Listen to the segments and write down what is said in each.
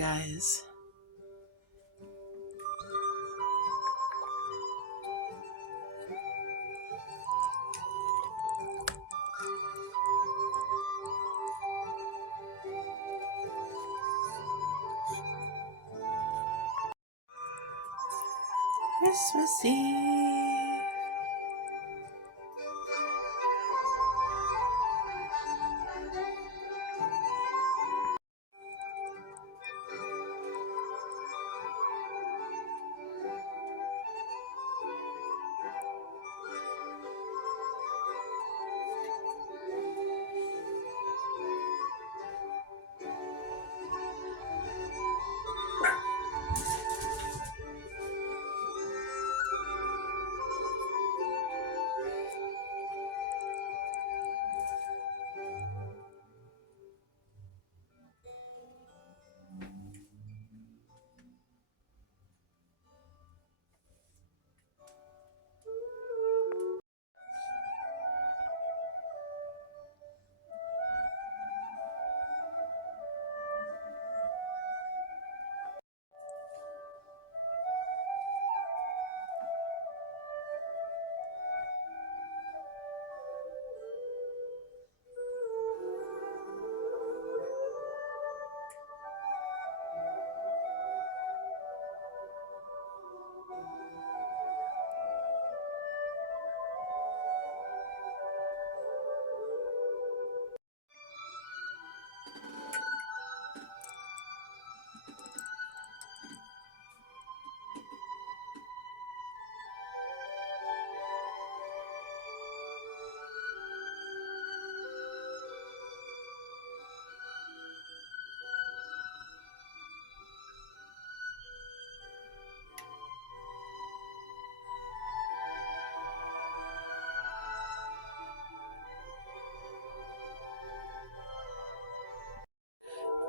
guys. Christmas Eve.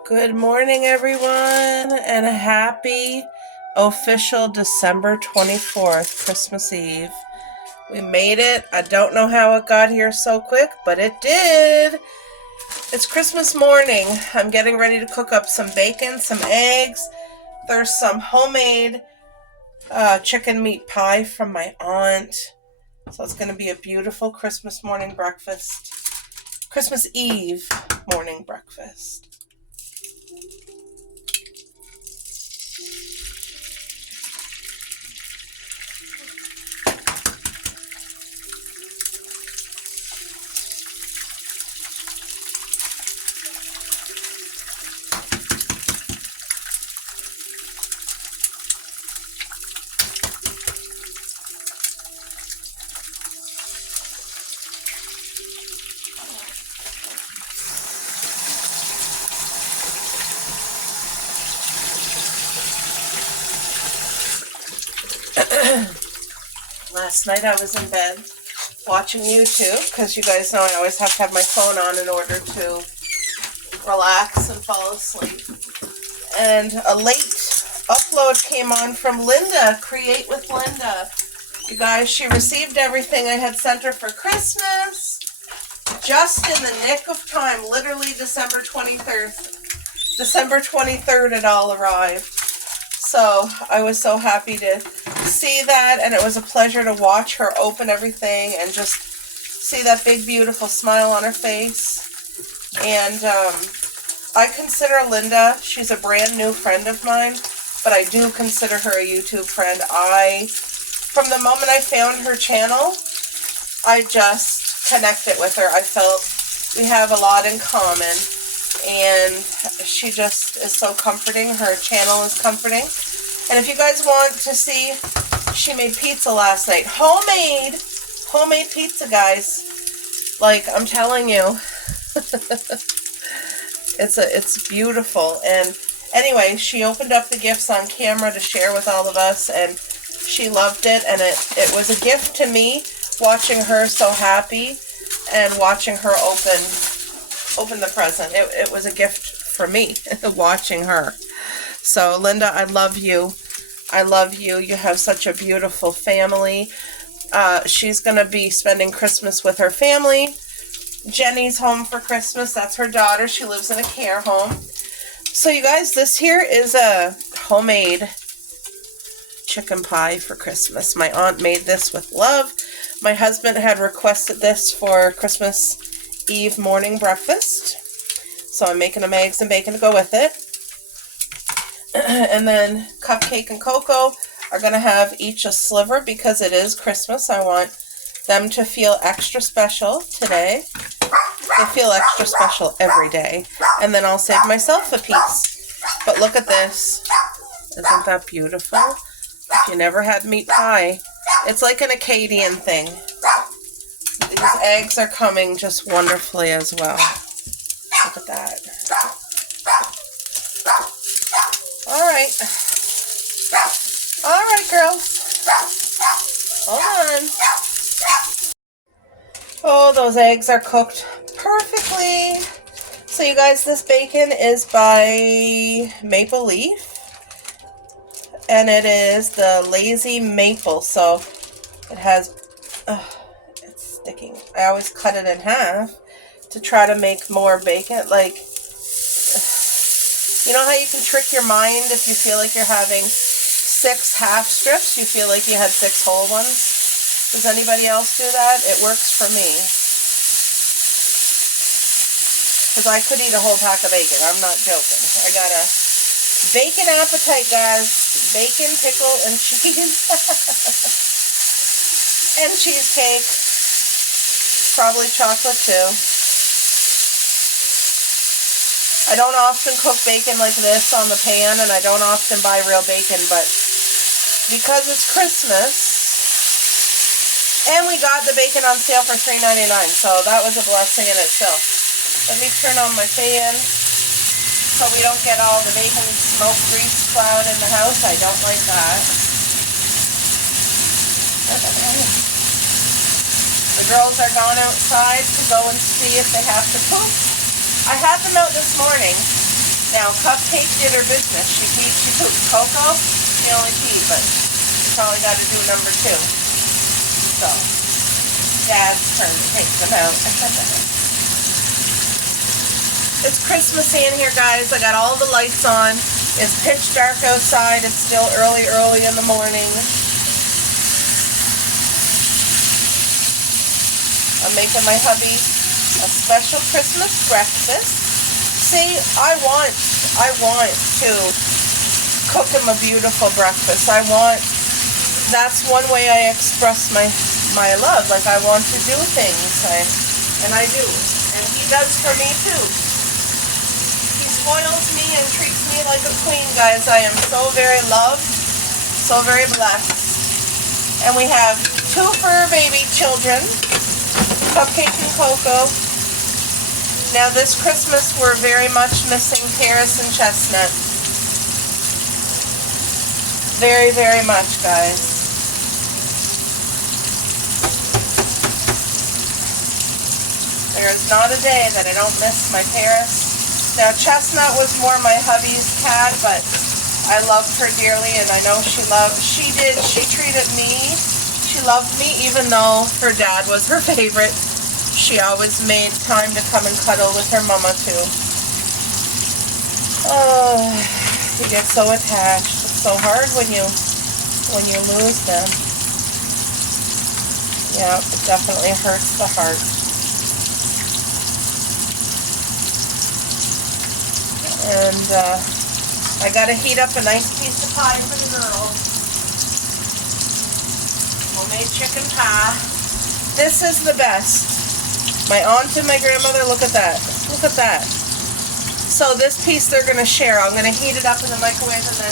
Good morning, everyone, and a happy official December 24th, Christmas Eve. We made it. I don't know how it got here so quick, but it did. It's Christmas morning. I'm getting ready to cook up some bacon, some eggs. There's some homemade chicken meat pie from my aunt. So it's going to be a beautiful Christmas morning breakfast. Christmas Eve morning breakfast. Last night I was in bed watching YouTube because you guys know I always have to have my phone on in order to relax and fall asleep. And a late upload came on from Linda, Create with Linda. You guys, she received everything I had sent her for Christmas just in the nick of time, literally December 23rd. December 23rd it all arrived. So I was so happy to see that, and it was a pleasure to watch her open everything and just see that big, beautiful smile on her face. And I consider Linda, she's a brand new friend of mine, but I do consider her a YouTube friend. From the moment I found her channel, I just connected with her. I felt we have a lot in common. And she just is so comforting. Her channel is comforting. And if you guys want to see, she made pizza last night. Homemade pizza, guys. Like, I'm telling you, it's beautiful. And anyway, she opened up the gifts on camera to share with all of us, and she loved it. And it was a gift to me, watching her so happy and watching her open the present. It was a gift for me, watching her. So, Linda, I love you. I love you. You have such a beautiful family. She's going to be spending Christmas with her family. Jenny's home for Christmas. That's her daughter. She lives in a care home. So you guys, this here is a homemade chicken pie for Christmas. My aunt made this with love. My husband had requested this for Christmas Eve morning breakfast. So I'm making them eggs and bacon to go with it. And then Cupcake and Coco are going to have each a sliver because it is Christmas. I want them to feel extra special today. They feel extra special every day. And then I'll save myself a piece. But look at this. Isn't that beautiful? If you never had meat pie, it's like an Acadian thing. These eggs are coming just wonderfully as well. Look at that. Alright. Alright, girls. Hold on. Oh, those eggs are cooked perfectly. So you guys, this bacon is by Maple Leaf. And it is the Lazy Maple. So it has, it's sticking. I always cut it in half to try to make more bacon. Like, you know how you can trick your mind if you feel like you're having 6 half strips, you feel like you had 6 whole ones? Does anybody else do that? It works for me. Because I could eat a whole pack of bacon. I'm not joking. I got a bacon appetite, guys. Bacon, pickle, and cheese. And cheesecake. Probably chocolate, too. I don't often cook bacon like this on the pan, and I don't often buy real bacon, but because it's Christmas, and we got the bacon on sale for $3.99, so that was a blessing in itself. Let me turn on my fan so we don't get all the bacon smoke grease cloud in the house. I don't like that. The girls are gone outside to go and see if they have to poop. I had them out this morning. Now, Cupcake did her business. She pooped. Coco, she only peed, but she probably got to do number 2. So, Dad's turn to take them out. It's Christmassy in here, guys. I got all the lights on. It's pitch dark outside. It's still early in the morning. I'm making my hubby a special Christmas breakfast. See, I want to cook him a beautiful breakfast. That's one way I express my love. Like, I want to do things, and I do. And he does for me too. He spoils me and treats me like a queen, guys. I am so very loved, so very blessed. And we have 2 fur baby children, Cupcake and Coco. Now this Christmas we're very much missing Paris and Chestnut. Very, very much, guys. There's not a day that I don't miss my Paris. Now Chestnut was more my hubby's cat, but I loved her dearly, and I know she treated me, she loved me even though her dad was her favorite. She always made time to come and cuddle with her mama too. Oh, you get so attached. It's so hard when you lose them. Yeah, it definitely hurts the heart. And I gotta heat up a nice piece of pie for the girls. Homemade chicken pie. This is the best. My aunt and my grandmother, look at that. Look at that. So this piece they're going to share. I'm going to heat it up in the microwave and then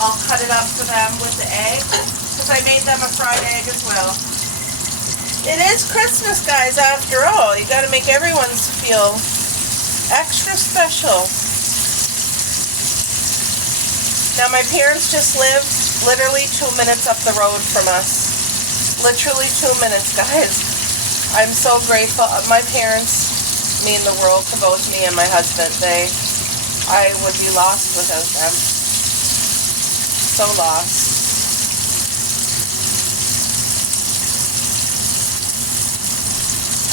I'll cut it up for them with the egg. Because I made them a fried egg as well. It is Christmas, guys, after all. You got to make everyone's feel extra special. Now my parents just lived literally 2 minutes up the road from us. Literally 2 minutes, guys. I'm so grateful. My parents mean the world to both me and my husband. I would be lost without them. So lost.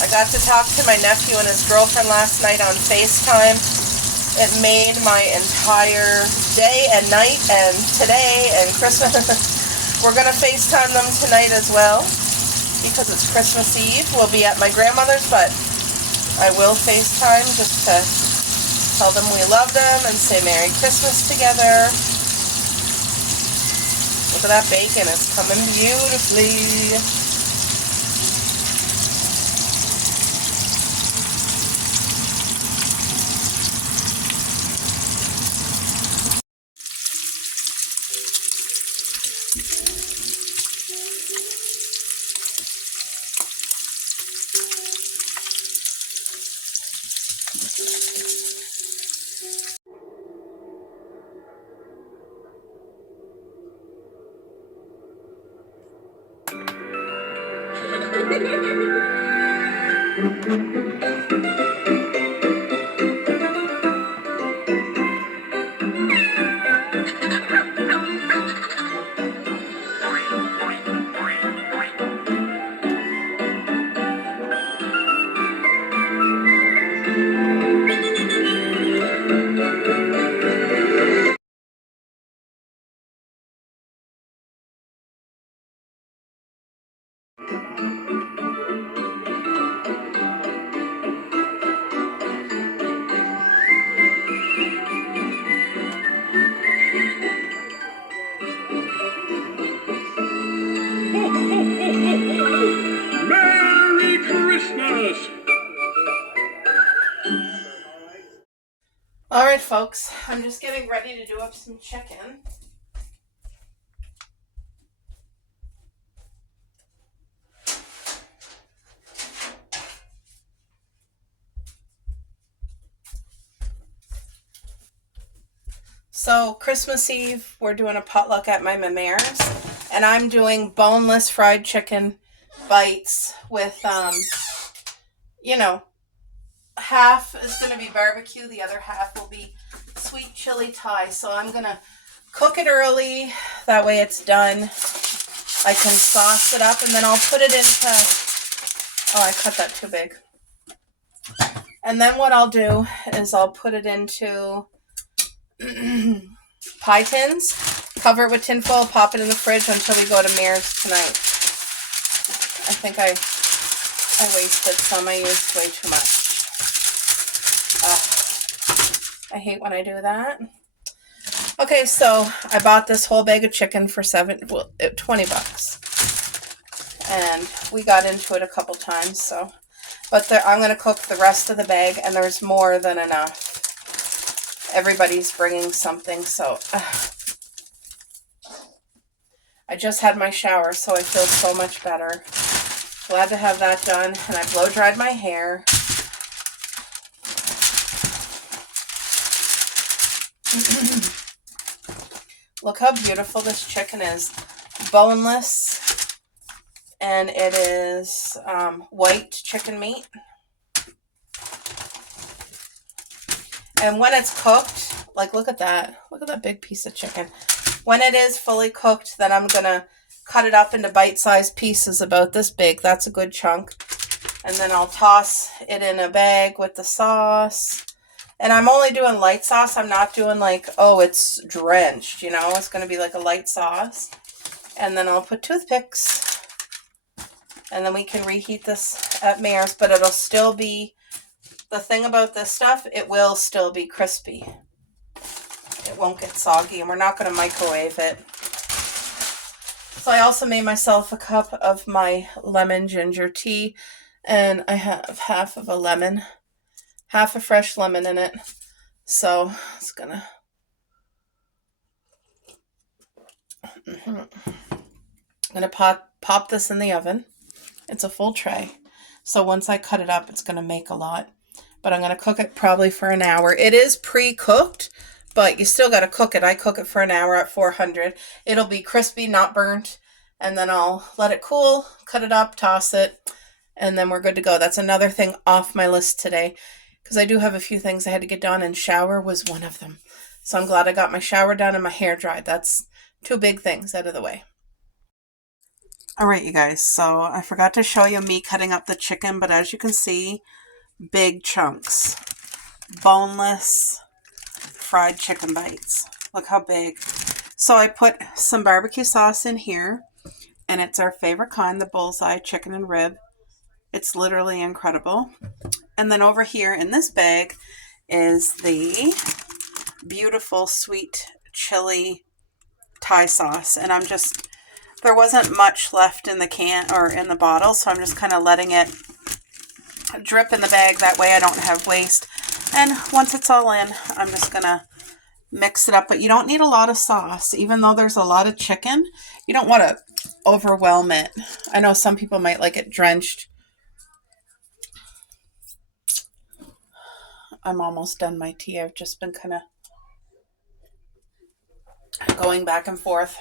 I got to talk to my nephew and his girlfriend last night on FaceTime. It made my entire day and night and today and Christmas. We're going to FaceTime them tonight as well because it's Christmas Eve. We'll be at my grandmother's, but I will FaceTime just to tell them we love them and say Merry Christmas together. Look at that bacon. It's coming beautifully. Merry Christmas! All right, folks, I'm just getting ready to do up some chicken. So Christmas Eve, we're doing a potluck at my Mama's, and I'm doing boneless fried chicken bites with, half is going to be barbecue, the other half will be sweet chili Thai. So I'm going to cook it early, that way it's done. I can sauce it up, and then I'll put it into, oh, I cut that too big. And then what I'll do is I'll put it into pie tins, cover it with tin foil, pop it in the fridge until we go to Mayor's tonight. I think I wasted some. I used way too much. I hate when I do that. Okay, so I bought this whole bag of chicken for $20, and we got into it a couple times. So, but I'm going to cook the rest of the bag, and there's more than enough. Everybody's bringing something, so I just had my shower, so I feel so much better. Glad to have that done, and I blow dried my hair. Look how beautiful this chicken is. Boneless, and it is white chicken meat. And when it's cooked, like look at that big piece of chicken. When it is fully cooked, then I'm going to cut it up into bite-sized pieces about this big. That's a good chunk. And then I'll toss it in a bag with the sauce. And I'm only doing light sauce. I'm not doing like, oh, it's drenched, It's going to be like a light sauce. And then I'll put toothpicks. And then we can reheat this at Mayor's, but it'll still be, the thing about this stuff, it will still be crispy. It won't get soggy, and we're not going to microwave it. So I also made myself a cup of my lemon ginger tea, and I have half of a lemon, half a fresh lemon in it. So it's gonna, I'm gonna pop this in the oven. It's a full tray. So once I cut it up, it's gonna make a lot. But I'm gonna cook it probably for an hour. It is pre-cooked, but you still gotta cook it. I cook it for an hour at 400. It'll be crispy, not burnt. And then I'll let it cool, cut it up, toss it, and then we're good to go. That's another thing off my list today, because I do have a few things I had to get done, and shower was one of them. So I'm glad I got my shower done and my hair dried. That's two big things out of the way. All right, you guys. So I forgot to show you me cutting up the chicken, but as you can see, big chunks. Boneless. fried chicken bites. Look how big. So I put some barbecue sauce in here, and it's our favorite kind, the bullseye chicken and rib. It's literally incredible. And then over here in this bag is the beautiful sweet chili Thai sauce. And there wasn't much left in the can or in the bottle, so I'm just kind of letting it drip in the bag. That way I don't have waste. And once it's all in, I'm just going to mix it up. But you don't need a lot of sauce. Even though there's a lot of chicken, you don't want to overwhelm it. I know some people might like it drenched. I'm almost done my tea. I've just been kind of going back and forth.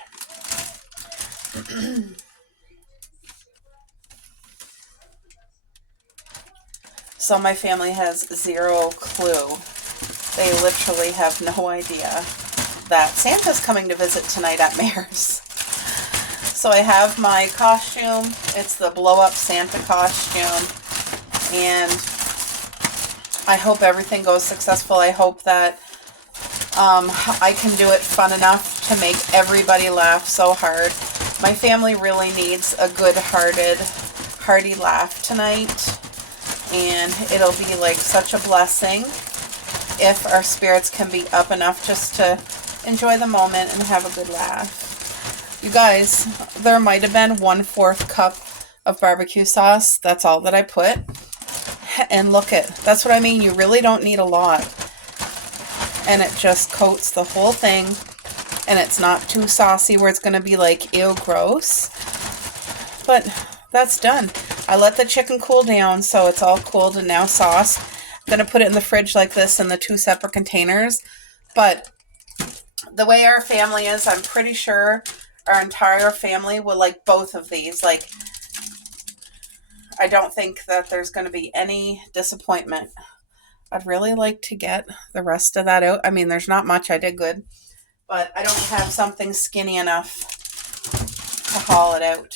So my family has zero clue. They literally have no idea that Santa's coming to visit tonight at Mayor's. So I have my costume. It's the blow-up Santa costume. And I hope everything goes successful. I hope that I can do it fun enough to make everybody laugh so hard. My family really needs a good-hearted, hearty laugh tonight. And it'll be like such a blessing if our spirits can be up enough just to enjoy the moment and have a good laugh. You guys, there might have been 1/4 cup of barbecue sauce. That's all that I put. And look that's what I mean. You really don't need a lot. And it just coats the whole thing. And it's not too saucy where it's going to be like, ew, gross. But that's done. I let the chicken cool down, so it's all cooled and now sauced. I'm going to put it in the fridge like this in the 2 separate containers. But the way our family is, I'm pretty sure our entire family will like both of these. Like, I don't think that there's going to be any disappointment. I'd really like to get the rest of that out. I mean, there's not much. I did good. But I don't have something skinny enough to haul it out.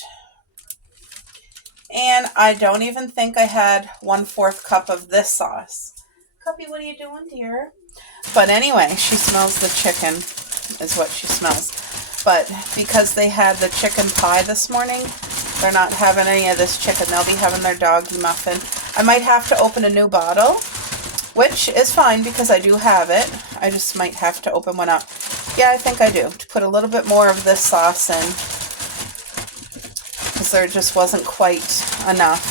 And I don't even think I had 1/4 cup of this sauce. Cuppy, what are you doing, dear? But anyway, she smells the chicken is what she smells. But because they had the chicken pie this morning, they're not having any of this chicken. They'll be having their doggy muffin. I might have to open a new bottle, which is fine because I do have it. I just might have to open one up. Yeah, I think I do. To put a little bit more of this sauce in. Because there just wasn't quite enough.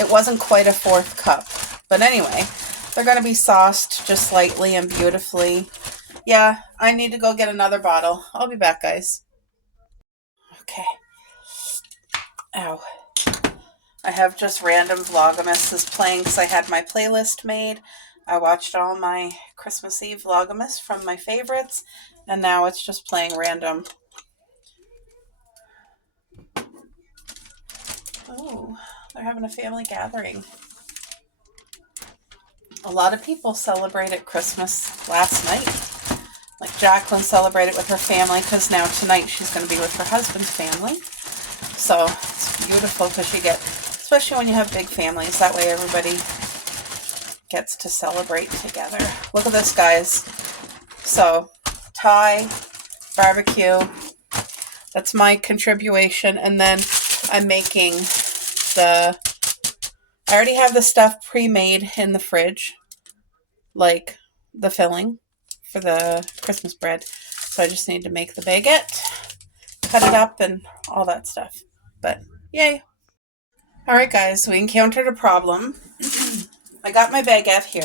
It wasn't quite a 1/4 cup. But anyway, they're going to be sauced just lightly and beautifully. Yeah, I need to go get another bottle. I'll be back, guys. Okay. Ow. I have just random Vlogmases playing because I had my playlist made. I watched all my Christmas Eve Vlogmas from my favorites. And now it's just playing random. Oh, they're having a family gathering. A lot of people celebrated Christmas last night. Like Jacqueline celebrated with her family because now tonight she's going to be with her husband's family. So it's beautiful because you get, especially when you have big families, that way everybody gets to celebrate together. Look at this, guys. So Thai, barbecue, that's my contribution. And then I'm making I already have the stuff pre-made in the fridge, like the filling for the Christmas bread. So I just need to make the baguette, cut it up, and all that stuff. But yay. All right, guys, we encountered a problem. I got my baguette here.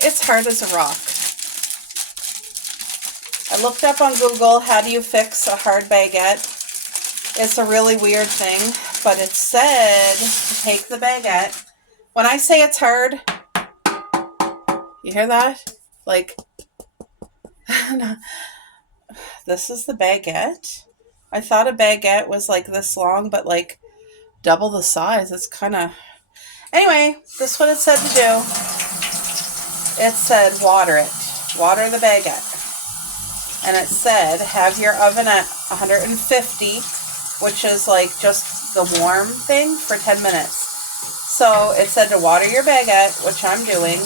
It's hard as a rock. I looked up on Google, how do you fix a hard baguette? It's a really weird thing, but it said to take the baguette. When I say it's hard, you hear that? Like, this is the baguette. I thought a baguette was like this long, but like double the size. It's kind of... Anyway, this is what it said to do. It said water it. Water the baguette. And it said have your oven at 150, which is like just the warm thing, for 10 minutes. So it said to water your baguette, which I'm doing.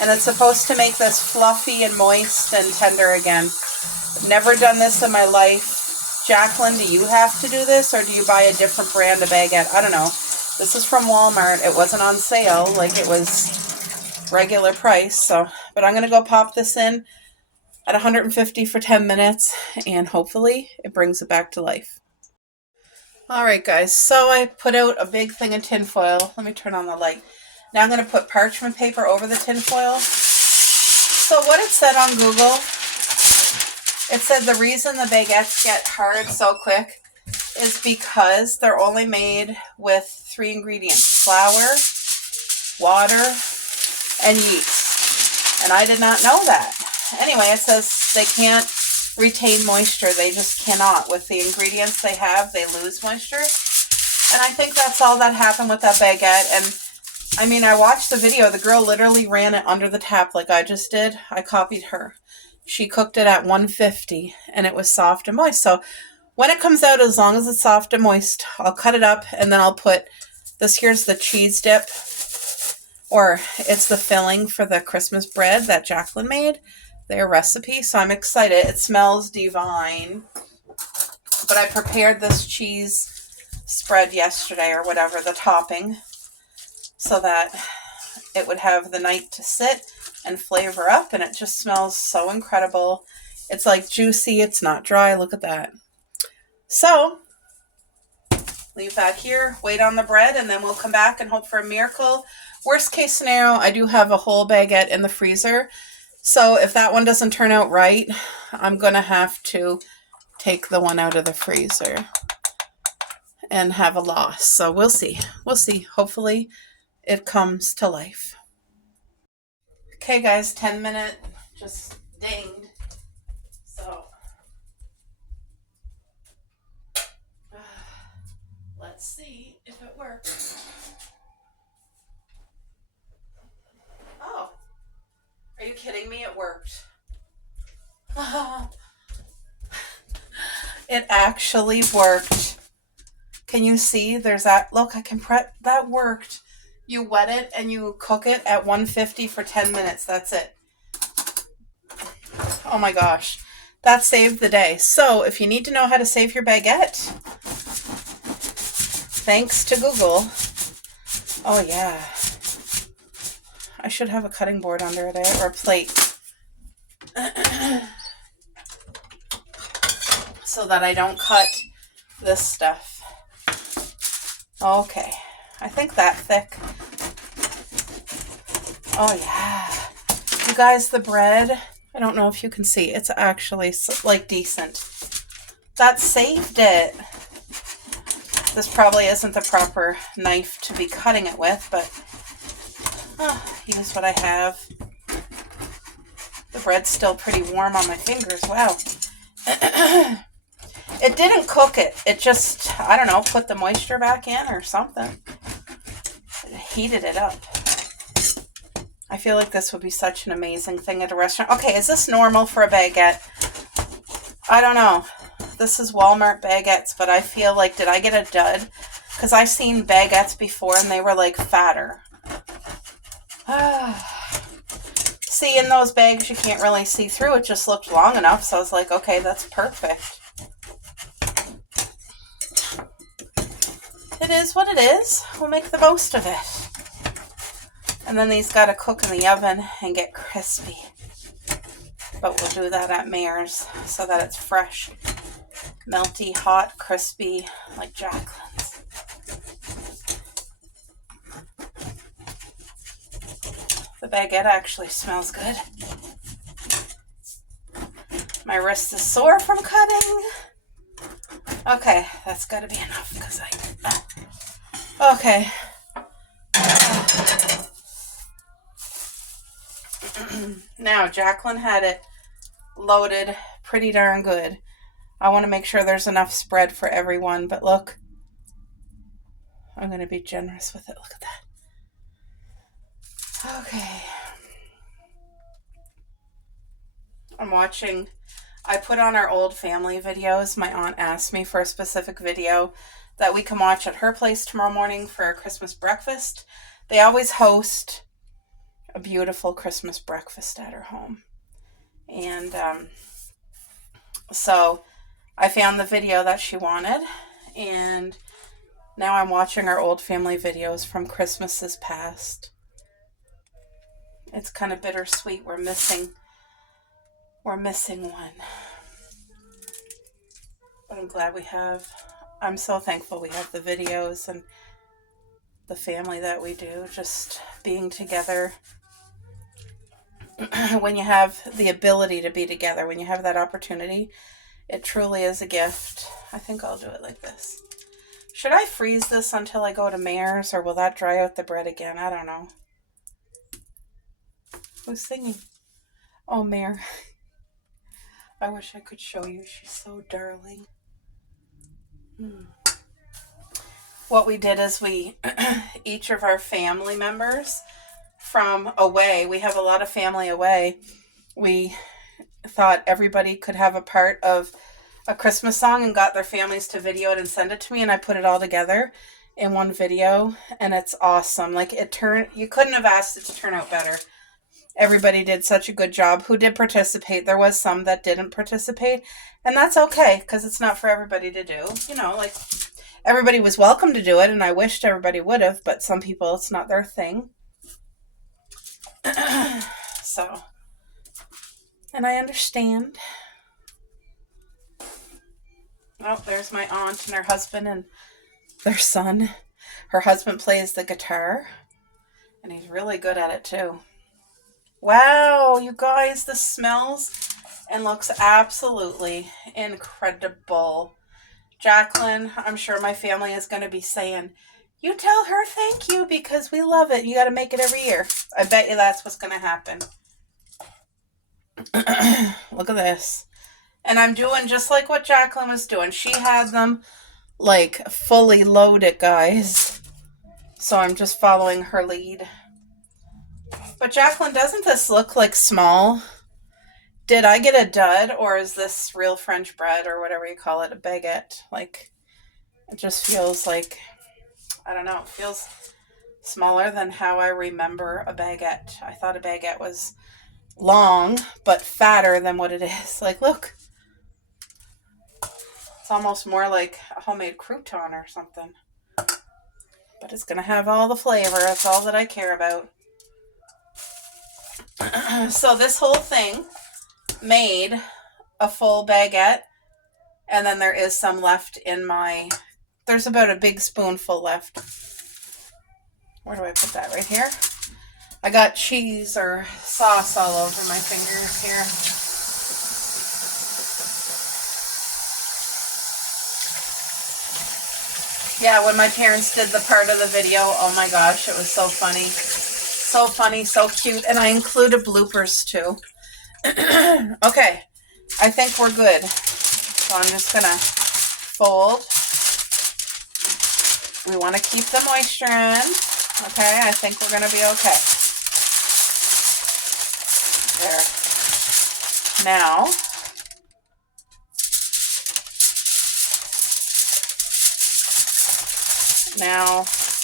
And it's supposed to make this fluffy and moist and tender again. I've never done this in my life. Jacqueline, do you have to do this, or do you buy a different brand of baguette? I don't know. This is from Walmart. It wasn't on sale, like it was regular price. So, but I'm going to go pop this in at 150 for 10 minutes, and hopefully it brings it back to life. All right, guys. So I put out a big thing of tin foil. Let me turn on the light. Now I'm going to put parchment paper over the tin foil. So what it said on Google, it said the reason the baguettes get hard so quick is because they're only made with 3 ingredients: flour, water, and yeast. And I did not know that. Anyway, it says they can't retain moisture. They just cannot. With the ingredients they have, they lose moisture. And I think that's all that happened with that baguette. And I mean, I watched the video. The girl literally ran it under the tap like I just did. I copied her. She cooked it at 150 and it was soft and moist. So when it comes out, as long as it's soft and moist, I'll cut it up and then I'll put this. Here's the cheese dip, or it's the filling for the Christmas bread that Jacqueline made, their recipe. So I'm excited. It smells divine. But I prepared this cheese spread yesterday, or whatever, the topping, so that it would have the night to sit and flavor up. And it just smells so incredible. It's like juicy. It's not dry. Look at that. So, leave that here, wait on the bread, and then we'll come back and hope for a miracle. Worst case scenario, I do have a whole baguette in the freezer. So if that one doesn't turn out right, I'm going to have to take the one out of the freezer and have a loss. So we'll see. We'll see. Hopefully it comes to life. Okay, guys, 10-minute just dinged. So let's see if it works. Oh, are you kidding me? It worked. It actually worked. Can you see? There's that. Look, I can prep. That worked. You wet it and you cook it at 150 for 10 minutes. That's it. Oh my gosh. That saved the day. So if you need to know how to save your baguette, thanks to Google. Oh yeah. I should have a cutting board under it, or a plate. So that I don't cut this stuff. Okay. I think that thick. Oh yeah. You guys, the bread, I don't know if you can see. It's actually like decent. That saved it. This probably isn't the proper knife to be cutting it with, but use what I have. The bread's still pretty warm on my fingers. Wow. It didn't cook it. It just, I don't know, put the moisture back in or something. It heated it up. I feel like this would be such an amazing thing at a restaurant. Okay, is this normal for a baguette? I don't know. This is Walmart baguettes, but I feel like, did I get a dud? Because I've seen baguettes before and they were like fatter. See, in those bags, you can't really see through. It just looked long enough. So I was like, okay, that's perfect. It is what it is. We'll make the most of it. And then these got to cook in the oven and get crispy. But we'll do that at Mayer's so that it's fresh, melty, hot, crispy, like Jacqueline's. The baguette actually smells good. My wrist is sore from cutting. Okay, that's got to be enough because okay. Now, Jacqueline had it loaded pretty darn good. I want to make sure there's enough spread for everyone, but look. I'm going to be generous with it. Look at that. Okay. I'm watching. I put on our old family videos. My aunt asked me for a specific video that we can watch at her place tomorrow morning for our Christmas breakfast. They always host a beautiful Christmas breakfast at her home. And so I found the video that she wanted, and now I'm watching our old family videos from Christmases past. It's kind of bittersweet. We're missing one. But I'm glad I'm so thankful we have the videos and the family that we do, just being together. When you have the ability to be together, when you have that opportunity, it truly is a gift. I think I'll do it like this. Should I freeze this until I go to Mayor's, or will that dry out the bread again? I don't know. Who's singing? Oh, Mayor. I wish I could show you. She's so darling. What we did is each of our family members from away, we have a lot of family away, we thought everybody could have a part of a Christmas song and got their families to video it and send it to me, and I put it all together in one video, and it's awesome. Like, you couldn't have asked it to turn out better. Everybody did such a good job who did participate. There was some that didn't participate, and that's okay, because it's not for everybody to do. Like, everybody was welcome to do it, and I wished everybody would have, but some people, it's not their thing. So, and I understand. Oh, there's my aunt and her husband and their son. Her husband plays the guitar, and he's really good at it too. Wow, you guys, this smells and looks absolutely incredible. Jacqueline, I'm sure my family is going to be saying, you tell her thank you because we love it. You got to make it every year. I bet you that's what's going to happen. Look at this. And I'm doing just like what Jacqueline was doing. She had them like fully loaded, guys. So I'm just following her lead. But Jacqueline, doesn't this look like small? Did I get a dud, or is this real French bread, or whatever you call it, a baguette? Like, it just feels like, I don't know, it feels smaller than how I remember a baguette. I thought a baguette was long, but fatter than what it is. Like, look. It's almost more like a homemade crouton or something. But it's going to have all the flavor. That's all that I care about. So this whole thing made a full baguette, and then there is some left in there's about a big spoonful left. Where do I put that? Right here? I got cheese or sauce all over my fingers here. Yeah, when my parents did the part of the video, oh my gosh, it was so funny. So funny, so cute. And I included bloopers too. Okay, I think we're good. So I'm just going to fold. We want to keep the moisture in. Okay, I think we're going to be okay. There. Now,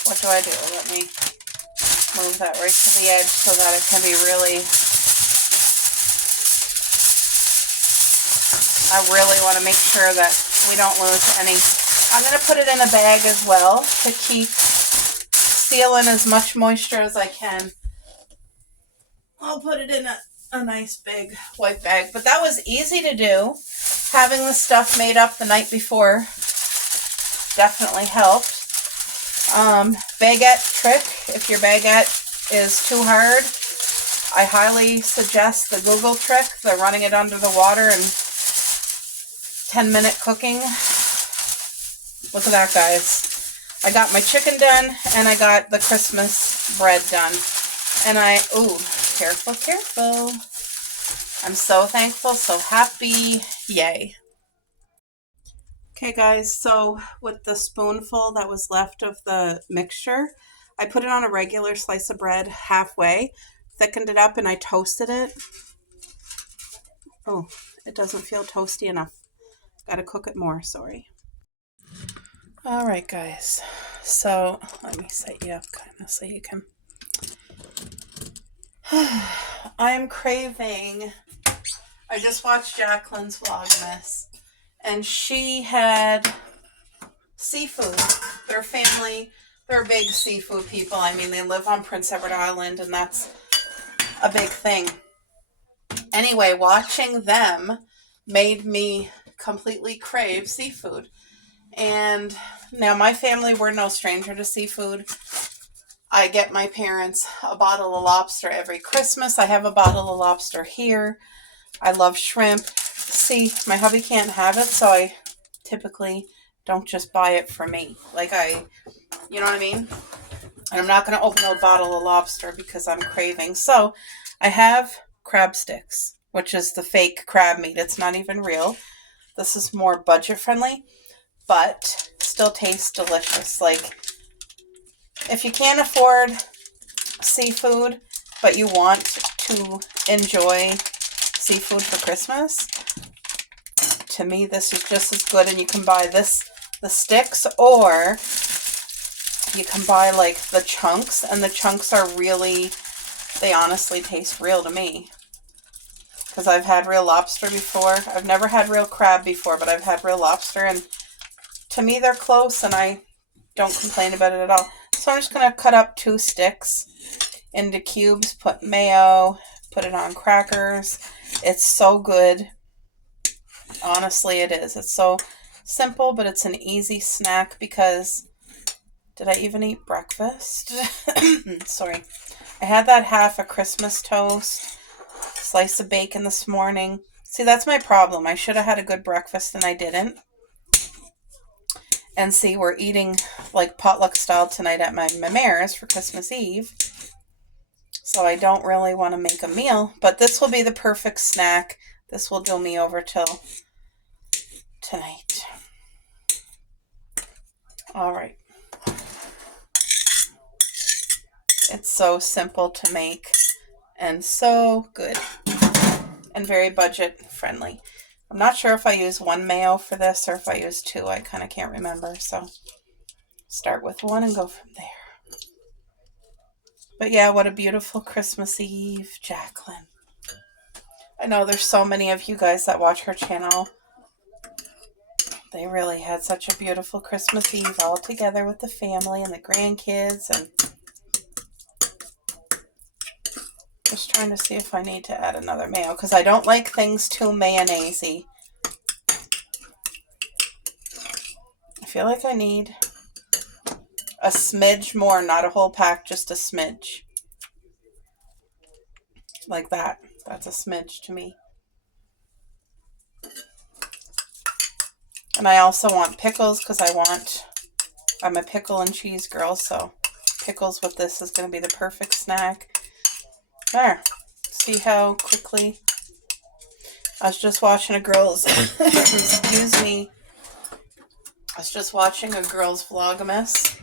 what do I do? Let me move that right to the edge so that it can be really, I really want to make sure that we don't lose any. I'm going to put it in a bag as well to keep sealing as much moisture as I can. I'll put it in a nice big white bag. But that was easy to do. Having the stuff made up the night before definitely helped. Baguette trick, if your baguette is too hard, I highly suggest the Google trick, the running it under the water and 10-minute cooking. Look at that, guys. I got my chicken done, and I got the Christmas bread done. And careful, careful. I'm so thankful, so happy. Yay. Okay, guys, so with the spoonful that was left of the mixture, I put it on a regular slice of bread halfway, thickened it up, and I toasted it. Oh, it doesn't feel toasty enough. Got to cook it more, sorry. All right, guys, so let me set you up kind of so you can I am craving. I just watched Jacqueline's Vlogmas, and she had seafood. Their family, they're big seafood people. I mean, they live on Prince Edward Island, and that's a big thing. Anyway, watching them made me completely crave seafood. And now my family, we're no stranger to seafood. I get my parents a bottle of lobster every Christmas. I have a bottle of lobster here. I love shrimp. See, my hubby can't have it, so I typically don't just buy it for me. You know what I mean? And I'm not going to open a bottle of lobster because I'm craving. So I have crab sticks, which is the fake crab meat. It's not even real. This is more budget friendly, but still tastes delicious. Like, if you can't afford seafood, but you want to enjoy seafood for Christmas, to me, this is just as good. And you can buy the sticks, or you can buy like the chunks, and the chunks are really, they honestly taste real to me. Because I've had real lobster before. I've never had real crab before, but I've had real lobster, and to me they're close, and I don't complain about it at all. So I'm just going to cut up 2 sticks into cubes, put mayo, put it on crackers. It's so good. Honestly, it is. It's so simple, but it's an easy snack because, did I even eat breakfast? Sorry. I had that half a Christmas toast, slice of bacon this morning. See, that's my problem. I should have had a good breakfast and I didn't. And see, we're eating like potluck style tonight at my Mamer's for Christmas Eve. So I don't really want to make a meal, but this will be the perfect snack. This will do me over till tonight. All right. It's so simple to make and so good and very budget friendly. I'm not sure if I use 1 mayo for this or if I use 2. I kind of can't remember. So start with 1 and go from there. But yeah, what a beautiful Christmas Eve, Jacqueline. I know there's so many of you guys that watch her channel. They really had such a beautiful Christmas Eve all together with the family and the grandkids. And just trying to see if I need to add another mayo because I don't like things too mayonnaise-y. I feel like I need a smidge more, not a whole pack, just a smidge. Like that. That's a smidge to me. And I also want pickles because I'm a pickle and cheese girl, so pickles with this is going to be the perfect snack. There. See how quickly? I was just watching a girl's, excuse me. I was just watching a girl's Vlogmas.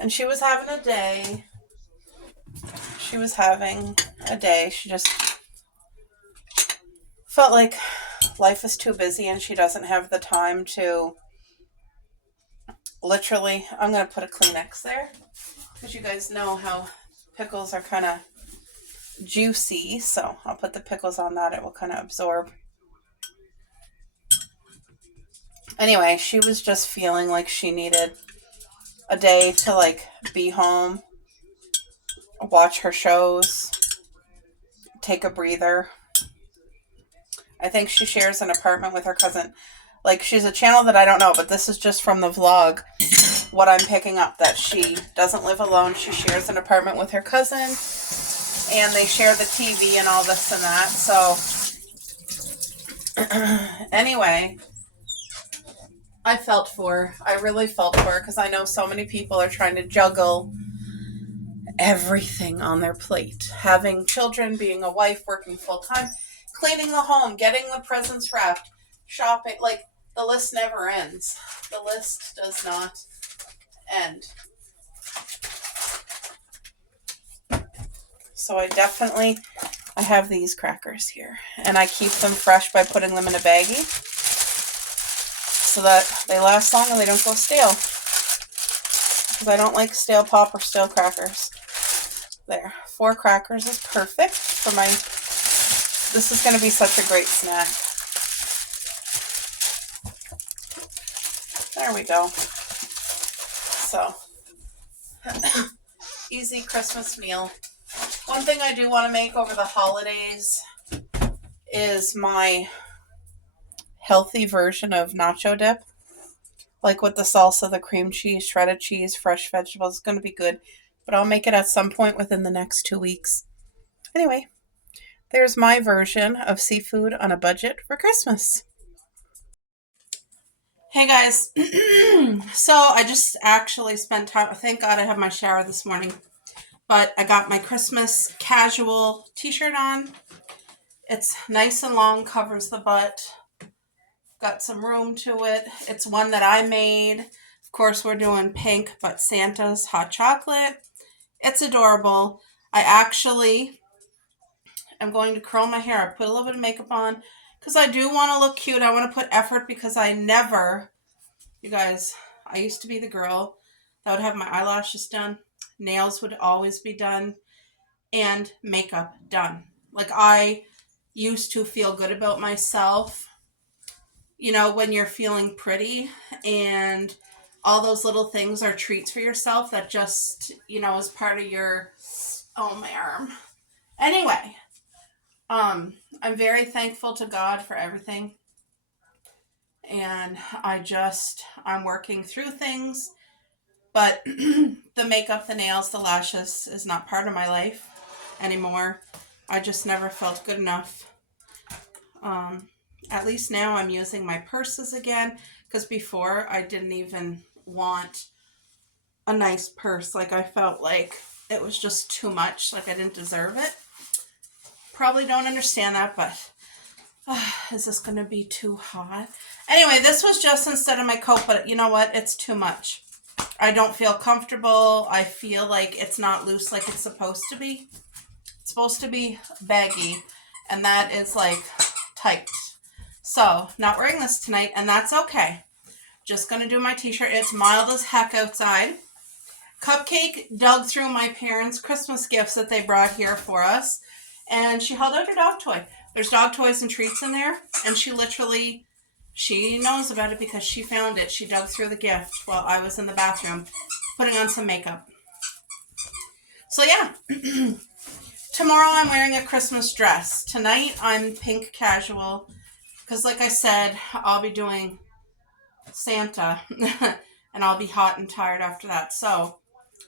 And she was having a day. She just felt like life is too busy and she doesn't have the time to literally, I'm going to put a Kleenex there because you guys know how pickles are kind of juicy. So I'll put the pickles on that. It will kind of absorb. Anyway, she was just feeling like she needed a day to like be home, watch her shows, take a breather. I think she shares an apartment with her cousin. Like, she's a channel that I don't know, but this is just from the vlog what I'm picking up, that she doesn't live alone. She shares an apartment with her cousin, and they share the TV and all this and that. So anyway, I really felt for her because I know so many people are trying to juggle everything on their plate. Having children, being a wife, working full time, cleaning the home, getting the presents wrapped, shopping, like the list never ends. The list does not end. So I have these crackers here, and I keep them fresh by putting them in a baggie so that they last long and they don't go stale. Because I don't like stale pop or stale crackers. There, 4 crackers is perfect for my, this is going to be such a great snack. There we go. So, easy Christmas meal. One thing I do want to make over the holidays is my healthy version of nacho dip. Like with the salsa, the cream cheese, shredded cheese, fresh vegetables. It's going to be good. But I'll make it at some point within the next 2 weeks. Anyway, there's my version of seafood on a budget for Christmas. Hey guys, so I just actually spent time, thank God I have my shower this morning, but I got my Christmas casual t-shirt on. It's nice and long, covers the butt. Got some room to it. It's one that I made. Of course, we're doing pink, but Santa's hot chocolate. It's adorable. I actually am going to curl my hair. I put a little bit of makeup on because I do want to look cute. I want to put effort because I never, you guys, I used to be the girl that would have my eyelashes done. Nails would always be done and makeup done. Like I used to feel good about myself. You know, when you're feeling pretty and all those little things are treats for yourself that just, you know, is part of your, oh, my arm. Anyway, I'm very thankful to God for everything. And I'm working through things, but the makeup, the nails, the lashes is not part of my life anymore. I just never felt good enough. At least now I'm using my purses again, because before I didn't even want a nice purse. Like I felt like it was just too much, like I didn't deserve it. Probably don't understand that, but is this going to be too hot? Anyway, this was just instead of my coat, but you know what? It's too much. I don't feel comfortable. I feel like it's not loose like it's supposed to be. It's supposed to be baggy, and that is like tight. So, not wearing this tonight, and that's okay. Just going to do my t-shirt. It's mild as heck outside. Cupcake dug through my parents' Christmas gifts that they brought here for us, and she held out her dog toy. There's dog toys and treats in there, and she knows about it because she found it. She dug through the gift while I was in the bathroom putting on some makeup. So, yeah. Tomorrow I'm wearing a Christmas dress. Tonight I'm pink casual. Because like I said, I'll be doing Santa and I'll be hot and tired after that. So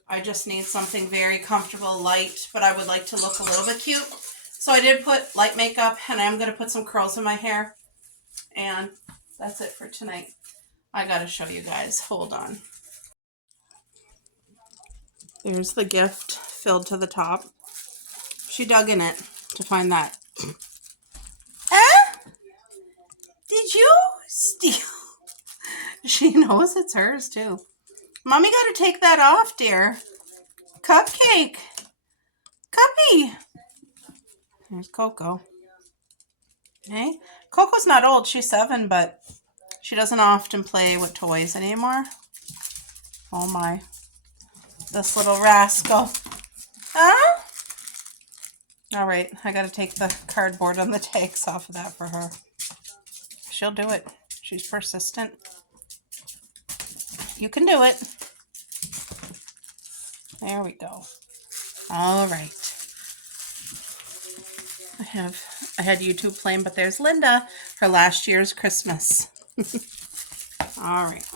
I just need something very comfortable, light, but I would like to look a little bit cute. So I did put light makeup and I'm going to put some curls in my hair. And that's it for tonight. I got to show you guys. Hold on. There's the gift filled to the top. She dug in it to find that. Did you steal? She knows it's hers too. Mommy got to take that off, dear. Cupcake. Cuppy. There's Coco. Okay. Coco's not old. She's 7, but she doesn't often play with toys anymore. Oh my. This little rascal. Huh? All right. I got to take the cardboard on the tags off of that for her. She'll do it. She's persistent. You can do it. There we go. All right. I had YouTube playing, but there's Linda, her last year's Christmas. All right.